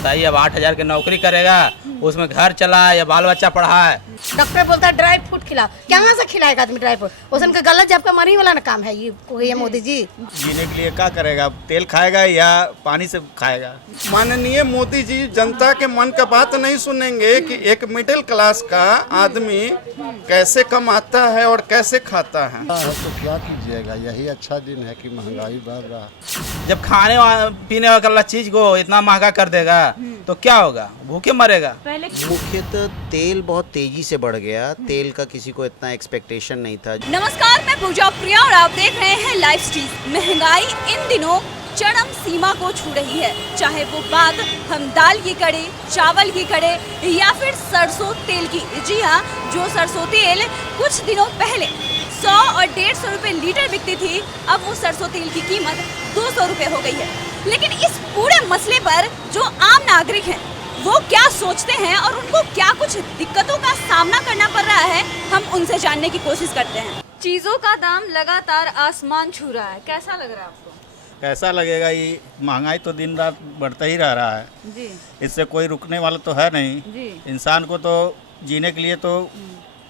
बताइए, अब 8,000 की नौकरी करेगा, उसमें घर चला या बाल बच्चा पढ़ा है। डॉक्टर बोलता है ड्राई फ्रूट खिलाओ, कहाँ से खिलाएगा आदमी ड्राई फ्रूट? उसमें का गलत जब का मरी वाला ना काम है ये मोदी जी। जीने के लिए क्या करेगा? तेल खाएगा या पानी से खाएगा? माननीय मोदी जी जनता के मन का बात नहीं सुनेंगे कि एक मिडिल क्लास का आदमी कैसे कमाता है और कैसे खाता है। तो क्या कीजिएगा, यही अच्छा दिन है कि महंगाई बढ़ रहा है। जब खाने पीने वाला चीज को इतना महंगा कर देगा तो क्या होगा? भूखे मरेगा। मुख्यतः तेल बहुत तेजी से बढ़ गया। तेल का किसी को इतना एक्सपेक्टेशन नहीं था। नमस्कार, मैं पूजा प्रिया और आप देख रहे हैं लाइव स्ट्रीम। महंगाई इन दिनों चरम सीमा को छू रही है, चाहे वो बात हम दाल की करें, चावल की करें या फिर सरसों तेल की। जी हाँ, जो सरसों तेल कुछ दिनों पहले 100 और 150 रुपए लीटर बिकती थी, अब वो सरसों तेल की कीमत 200 रुपए हो गई है। लेकिन इस पूरे मसले पर जो आम नागरिक हैं वो क्या सोचते हैं और उनको क्या कुछ दिक्कतों का सामना करना पड़ रहा है, हम उनसे जानने की कोशिश करते हैं। चीजों का दाम लगातार आसमान छू रहा है, कैसा लग रहा है आपको? कैसा लगेगा? ये महंगाई तो दिन रात बढ़ता ही रह रहा है जी इससे कोई रुकने वाला तो है नहीं। जी। इंसान को तो जीने के लिए तो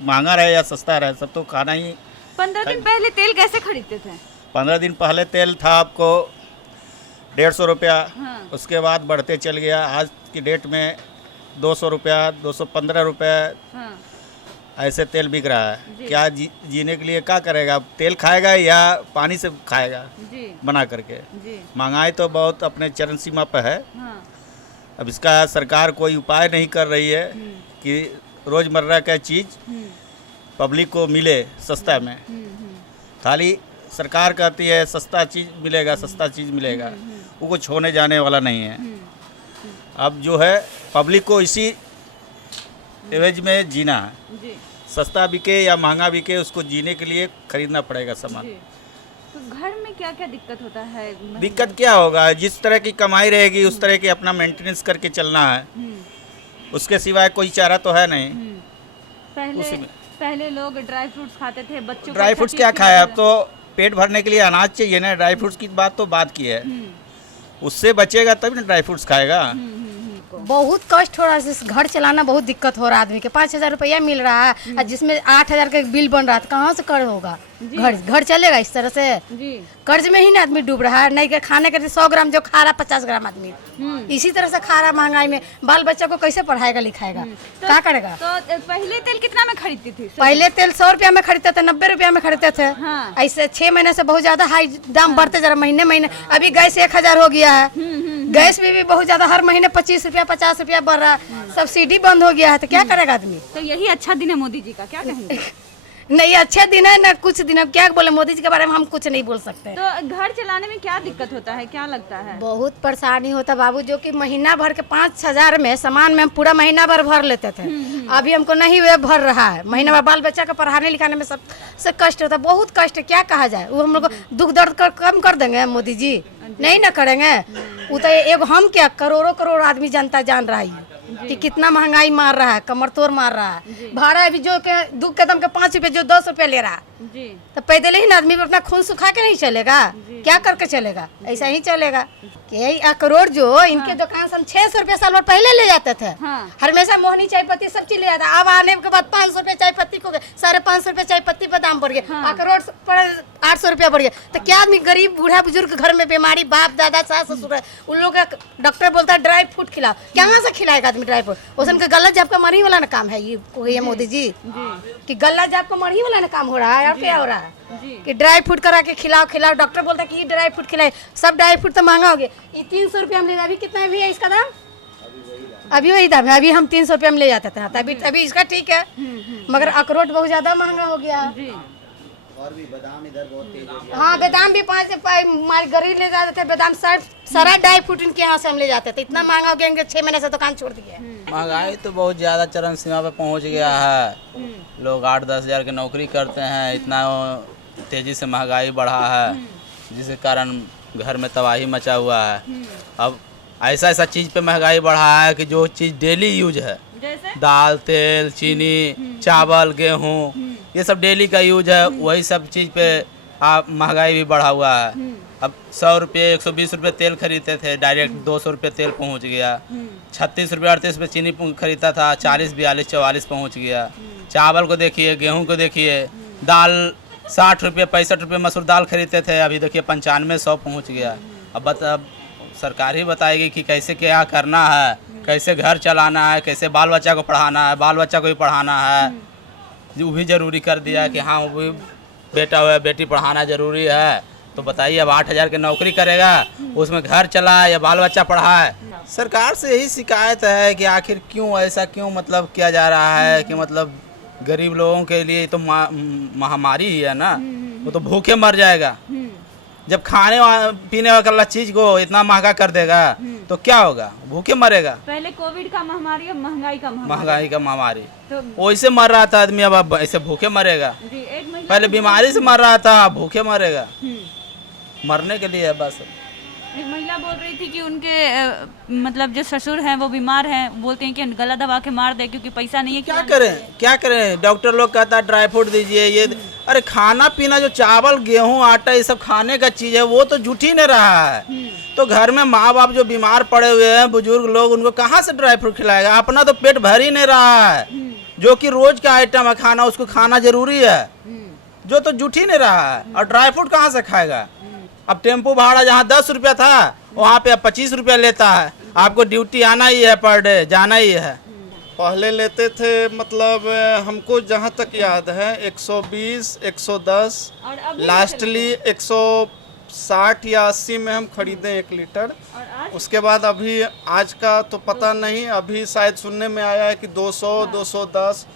महंगा रहे या सस्ता रहे, सब तो खाना ही। 15 दिन पहले तेल कैसे खरीदते थे? 15 दिन पहले तेल था आपको 150 रुपया, हाँ। उसके बाद बढ़ते चल गया। आज की डेट में 200 रुपया, 215 रुपया हाँ। ऐसे तेल बिक रहा है। क्या जीने के लिए क्या करेगा? तेल खाएगा या पानी से खाएगा जी बना करके? जी महंगाई तो बहुत अपने चरम सीमा पर है। हाँ। अब इसका सरकार कोई उपाय नहीं कर रही है कि रोज़मर्रा का चीज़ पब्लिक को मिले सस्ता में। खाली सरकार कहती है सस्ता चीज़ मिलेगा, सस्ता चीज़ मिलेगा, वो कुछ होने जाने वाला नहीं है। अब जो है पब्लिक को इसी एवज में जीना है। जी सस्ता बिके या महंगा बिके, उसको जीने के लिए खरीदना पड़ेगा सामान। जी। तो घर में क्या क्या दिक्कत होता है? दिक्कत क्या होगा? जिस तरह की कमाई रहेगी उस तरह की अपना मेंटेनेंस करके चलना है, उसके सिवाय कोई चारा तो है नहीं। पहले लोग ड्राई फ्रूट्स खाते थे, बच्चों को ड्राई फ्रूट्स क्या खाए? अब तो पेट भरने के लिए अनाज चाहिए ना। ड्राई फ्रूट्स की बात तो बात की है, उससे बचेगा तभी ना ड्राई फ्रूट्स खाएगा। बहुत कष्ट हो रहा है, घर चलाना बहुत दिक्कत हो रहा है आदमी के। 5,000 रुपया मिल रहा है और जिसमें 8,000 का बिल बन रहा है, तो कहाँ से कर होगा? घर चलेगा इस तरह से? जी। कर्ज में ही ना आदमी डूब रहा है। नहीं के खाने के 100 ग्राम जो खा रहा 50 ग्राम आदमी इसी तरह से खा रहा। महंगाई में बाल बच्चा को कैसे पढ़ाएगा लिखाएगा? क्या करेगा? तो पहले तेल कितना में खरीदती थी? पहले तेल 100 रुपया में खरीदते थे, 90 रुपया में खरीदते थे। हाँ। ऐसे 6 महीने से बहुत ज्यादा हाई दाम बढ़ते जा रहा, महीने महीने। अभी गैस 1,000 हो गया है। गैस भी बहुत ज्यादा, हर महीने 25 रुपया 50 रुपया बढ़ रहा है। सब्सिडी बंद हो गया है, तो क्या करेगा आदमी? तो यही अच्छा दिन है मोदी जी का, क्या कहेंगे? नहीं, अच्छे दिन है ना कुछ दिन। अब क्या बोले मोदी जी के बारे में, हम कुछ नहीं बोल सकते। तो घर चलाने में क्या दिक्कत होता है, क्या लगता है? बहुत परेशानी होता बाबू, जो कि महीना भर के 5,000 में सामान में हम पूरा महीना भर भर लेते थे। अभी हमको नहीं वे भर रहा है। महीना भर बाल बच्चा का पढ़ाने लिखाने में सबसे कष्ट होता है, बहुत कष्ट है। क्या कहा जाए? वो हम लोग को दुख दर्द कम कर देंगे मोदी जी? नहीं ना करेंगे। वो तो एक हम क्या, करोड़ों करोड़ आदमी जनता जान रहा है कि कितना महंगाई मार रहा है, कमर तोड़ मार रहा है। भाड़ा अभी जो के 2 कदम के 5 रुपये, जो 10 रुपया ले रहा है, तो पैदल ही ना आदमी अपना खून सुखा के नहीं चलेगा। क्या करके चलेगा? ऐसा ही चलेगा। करोड़ जो इनके दुकान से हम 600 रुपया साल भर पहले ले जाते थे। हमेशा मोहनी चाय पत्ती सब चीज ले जाता। अब आने के बाद 500 रुपया चाय पत्ती को 550 रुपया चाय पत्ती पर दाम बढ़ गया। करोड़ पर 800 रुपया बढ़ गया। तो क्या आदमी गरीब बूढ़ा बुजुर्ग घर में बीमारी, बाप दादा सास ससुर है, उन लोग का डॉक्टर बोलता है ड्राई फ्रूट खिलाओ, कहाँ से खिलाएगा आदमी ड्राई फ्रूट? उसमें का गला जाप का मरी वाला ना काम है ये मोदी जी कि गला जाप का मरी वाला ना काम हो रहा है। और क्या हो रहा है कि ड्राई फ्रूट करा के खिलाओ। डॉक्टर बोलता है कि ये ड्राई फ्रूट खिलाए। सब ड्राई फ्रूट तो महंगा हो गया। ये 300 रुपया में ले। अभी कितना भी है इसका दाम? अभी वही दाम है। अभी हम 300 रुपया में ले जाते थे, अभी इसका ठीक है। मगर अखरोट बहुत ज्यादा महंगा हो गया। और भी बादाम इधर बहुत तेज हो गया। हाँ, बादाम भी 5 गरीब ले जाते थे। बादाम सारा ड्राई फ्रूट इनके यहाँ से हम ले जाते थे। इतना महंगा हो गया, 6 महीने से दुकान छोड़ दिए। महंगाई तो बहुत ज़्यादा चरम सीमा पे पहुंच गया है। लोग 8-10 हज़ार की नौकरी करते हैं, इतना तेज़ी से महंगाई बढ़ा है, जिसके कारण घर में तबाही मचा हुआ है। अब ऐसा चीज़ पे महंगाई बढ़ा है कि जो चीज़ डेली यूज है, दाल, तेल, चीनी, चावल, गेहूँ, ये सब डेली का यूज है। वही सब चीज़ पे महंगाई भी बढ़ा हुआ है। अब 100 रुपये 120 रुपये तेल खरीदते थे, डायरेक्ट 200 रुपये तेल पहुंच गया। 36 रुपये 38 रुपये चीनी खरीदता था, 40 42 44 पहुंच गया। चावल को देखिए, गेहूं को देखिए, दाल 60 रुपये 65 रुपये मसूर दाल खरीदते थे, अभी देखिए 95 100 पहुँच गया। अब सरकार ही बताएगी कि कैसे क्या करना है, कैसे घर चलाना है, कैसे बाल बच्चा को पढ़ाना है, बाल बच्चा को भी पढ़ाना है। वो भी ज़रूरी कर दिया कि हाँ वो भी बेटा हुआ बेटी पढ़ाना ज़रूरी है। तो बताइए अब 8,000 की नौकरी करेगा, उसमें घर चलाए या बाल बच्चा पढ़ाए। सरकार से यही शिकायत है कि आखिर क्यों ऐसा क्यों मतलब किया जा रहा है कि मतलब गरीब लोगों के लिए तो महामारी ही है ना, वो तो भूखे मर जाएगा। जब खाने पीने वाला चीज़ को इतना महंगा कर देगा तो क्या होगा, भूखे मरेगा। पहले कोविड का महामारी, अब महंगाई का महामारी तो वैसे मर रहा था आदमी, अब ऐसे भूखे मरेगा। जी, एक महिला पहले बीमारी से मर रहा था, भूखे मरेगा। मरने के लिए है बस। एक महिला बोल रही थी कि उनके मतलब जो ससुर हैं वो बीमार हैं, बोलते हैं कि गला दबा के मार दे क्योंकि पैसा नहीं है। क्या करें डॉक्टर लोग कहता है ड्राई फ्रूट दीजिए ये। अरे खाना पीना जो चावल गेहूं आटा ये सब खाने का चीज़ है वो तो जुट ही नहीं रहा है। तो घर में माँ बाप जो बीमार पड़े हुए हैं बुजुर्ग लोग, उनको कहाँ से ड्राई फ्रूट खिलाएगा। अपना तो पेट भर ही नहीं रहा है, जो कि रोज का आइटम है खाना, उसको खाना जरूरी है, जो तो जुट ही नहीं रहा है। और ड्राई फ्रूट कहाँ से खाएगा। अब टेम्पो भाड़ा जहाँ 10 रुपया था वहाँ पे अब 25 रुपया लेता है। आपको ड्यूटी आना ही है, पर डे जाना ही है। पहले लेते थे मतलब हमको जहाँ तक याद है 120 110, लास्टली 160 या 80 में हम खरीदे 1 लीटर। उसके बाद अभी आज का तो पता नहीं, अभी शायद सुनने में आया है कि 200 210।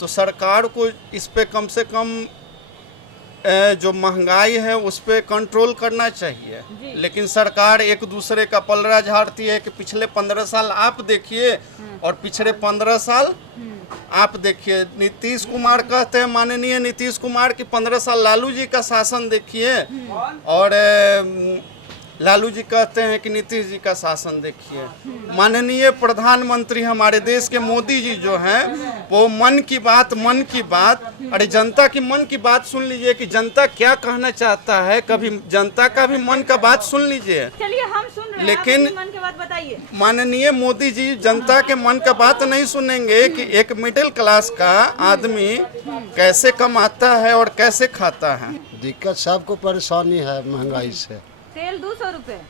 तो सरकार को इस पे कम से कम जो महंगाई है उस पे कंट्रोल करना चाहिए। लेकिन सरकार एक दूसरे का पलड़ा झाड़ती है कि पिछले 15 साल आप देखिए और पिछले 15 साल आप देखिए। नीतीश कुमार कहते हैं, माननीय नीतीश कुमार की 15 साल लालू जी का शासन देखिए, और लालू जी कहते हैं कि नीतीश जी का शासन देखिए। माननीय प्रधानमंत्री हमारे देश के मोदी जी जो हैं वो मन की बात अरे जनता की मन की बात सुन लीजिए कि जनता क्या कहना चाहता है। कभी जनता का भी मन का बात सुन लीजिए। चलिए हम सुन रहे हैं, लेकिन मन की बात बताइए। माननीय मोदी जी जनता के मन का बात नहीं सुनेंगे कि एक मिडिल क्लास का आदमी कैसे कमाता है और कैसे खाता है। दिक्कत सबको परेशानी है महंगाई से। तेल 200 रुपये,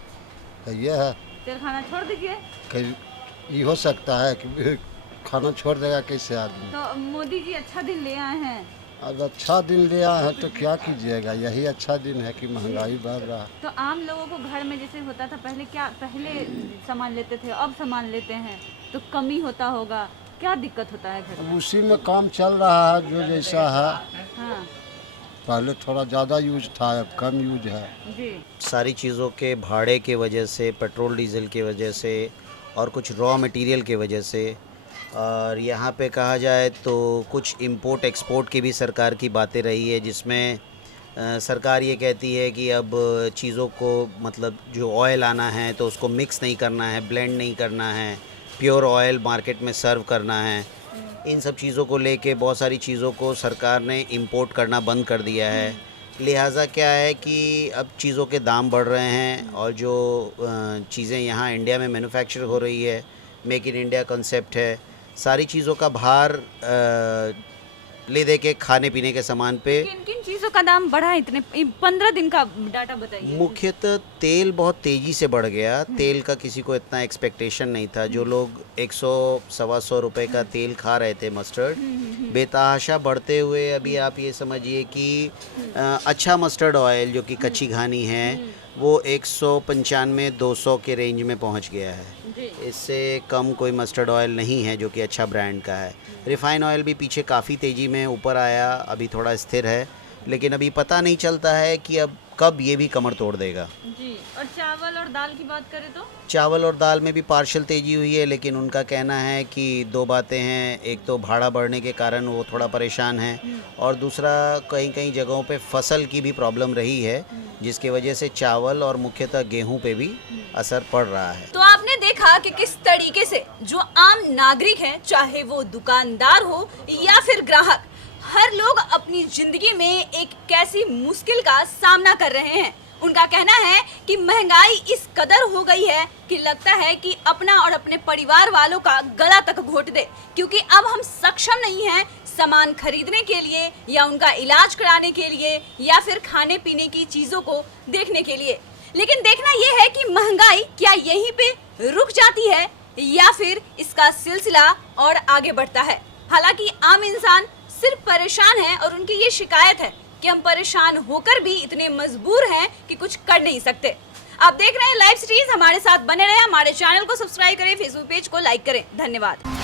ये है तेल खाना छोड़ दीजिए। ये हो सकता है कि खाना छोड़ देगा कैसे आदमी। तो मोदी जी अच्छा दिन ले आए हैं। अब अच्छा दिन ले आए हैं तो क्या कीजिएगा, यही अच्छा दिन है कि महंगाई बढ़ रहा है। तो आम लोगों को घर में जैसे होता था पहले सामान लेते थे, अब सामान लेते हैं तो कमी होता होगा, क्या दिक्कत होता है घर में? उसी में काम चल रहा है जो जैसा है। हाँ पहले थोड़ा ज़्यादा यूज था, अब कम यूज है जी। सारी चीज़ों के भाड़े के वजह से, पेट्रोल डीजल की वजह से और कुछ रॉ मटेरियल के वजह से, और यहाँ पे कहा जाए तो कुछ इंपोर्ट एक्सपोर्ट की भी सरकार की बातें रही है, जिसमें सरकार ये कहती है कि अब चीज़ों को मतलब जो ऑयल आना है तो उसको मिक्स नहीं करना है, ब्लेंड नहीं करना है, प्योर ऑयल मार्केट में सर्व करना है। इन सब चीज़ों को लेके बहुत सारी चीज़ों को सरकार ने इंपोर्ट करना बंद कर दिया है। लिहाजा क्या है कि अब चीज़ों के दाम बढ़ रहे हैं और जो चीज़ें यहाँ इंडिया में मैन्युफैक्चर हो रही है, मेक इन इंडिया कॉन्सेप्ट है, सारी चीज़ों का भार ले दे के खाने पीने के सामान पे। किन किन चीज़ों का दाम बढ़ा है इतने 15 दिन का डाटा बताइए। मुख्यतः तेल बहुत तेज़ी से बढ़ गया। तेल का किसी को इतना एक्सपेक्टेशन नहीं था। जो लोग 100-125 रुपए का तेल खा रहे थे मस्टर्ड, बेतहाशा बढ़ते हुए अभी आप ये समझिए कि अच्छा मस्टर्ड ऑयल जो कि कच्ची घानी है वो 195-200 के रेंज में पहुंच गया है। इससे कम कोई मस्टर्ड ऑयल नहीं है जो कि अच्छा ब्रांड का है। रिफ़ाइन ऑयल भी पीछे काफ़ी तेज़ी में ऊपर आया, अभी थोड़ा स्थिर है, लेकिन अभी पता नहीं चलता है कि अब कब ये भी कमर तोड़ देगा जी। और चावल और दाल की बात करें तो चावल और दाल में भी पार्शियल तेज़ी हुई है, लेकिन उनका कहना है कि दो बातें हैं। एक तो भाड़ा बढ़ने के कारण वो थोड़ा परेशान है, और दूसरा कहीं कहीं जगहों पे फसल की भी प्रॉब्लम रही है, जिसकी वजह से चावल और मुख्यतः गेहूं पे भी असर पड़ रहा है। तो आपने देखा कि किस तरीके से जो आम नागरिक हैं, चाहे वो दुकानदार हो या फिर ग्राहक, हर लोग अपनी जिंदगी में एक कैसी मुश्किल का सामना कर रहे हैं। उनका कहना है कि महंगाई इस कदर हो गई है कि लगता है कि अपना और अपने परिवार वालों का गला तक घोट दे, क्योंकि अब हम सक्षम नहीं हैं सामान खरीदने के लिए या उनका इलाज कराने के लिए या फिर खाने पीने की चीजों को देखने के लिए। लेकिन देखना यह है कि महंगाई क्या यहीं पे रुक जाती है या फिर इसका सिलसिला और आगे बढ़ता है। हालांकि आम इंसान सिर्फ परेशान है और उनकी ये शिकायत है कि हम परेशान होकर भी इतने मजबूर हैं कि कुछ कर नहीं सकते। आप देख रहे हैं लाइव स्ट्रीज, हमारे साथ बने रहे, हमारे चैनल को सब्सक्राइब करें, फेसबुक पेज को लाइक करें। धन्यवाद।